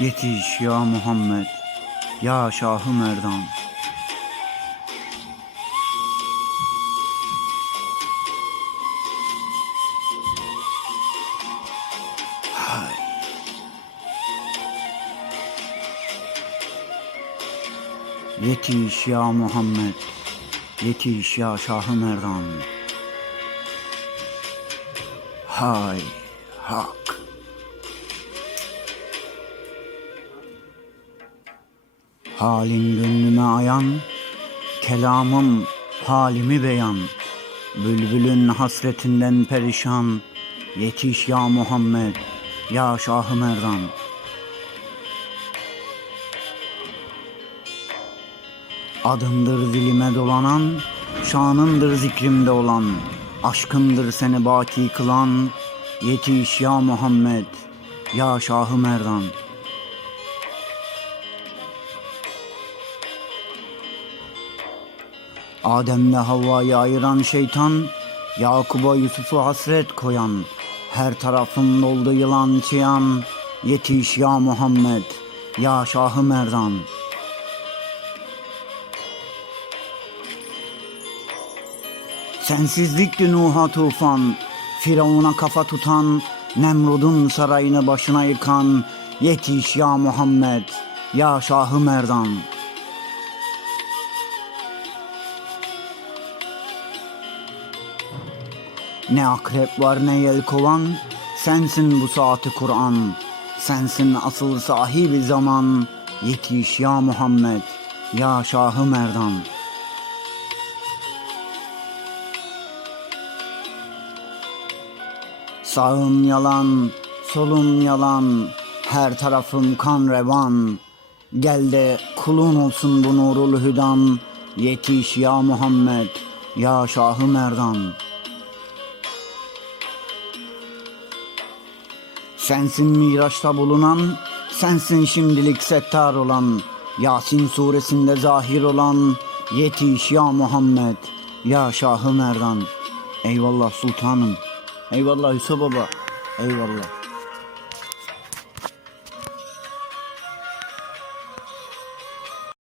Yetiş ya Muhammed, ya Şahı Merdan. Hay. Yetiş ya Muhammed, yetiş ya Şahı Merdan. Hay hak. Halin gönlüme ayan, kelamım halimi beyan. Bülbülün hasretinden perişan, yetiş ya Muhammed, ya Şahı Merdan. Adındır dilime dolanan, şanındır zikrimde olan, aşkındır seni baki kılan, yetiş ya Muhammed, ya Şahı Merdan. Adem'le Havva'yı ayıran şeytan, Yakub'a Yusuf'u hasret koyan, her tarafın doldu yılan çıyan, yetiş ya Muhammed, ya Şahı Merdan. Sensizlikti Nuh'a tufan, Firavun'a kafa tutan, Nemrud'un sarayını başına yıkan, yetiş ya Muhammed, ya Şahı Merdan. Ne akrep var ne yelkovan, sensin bu saati Kur'an, sensin asıl sahibi zaman, yetiş ya Muhammed, ya Şahı Merdan. Sağım yalan, solum yalan, her tarafım kan revan. Gel de kulun olsun bu nurul hüdan, yetiş ya Muhammed, ya Şahı Merdan. Sensin Miraç'ta bulunan, sensin şimdilik settar olan, Yasin suresinde zahir olan, yetiş ya Muhammed, ya Şahı Merdan. Eyvallah sultanım, eyvallah Yusuf baba, eyvallah.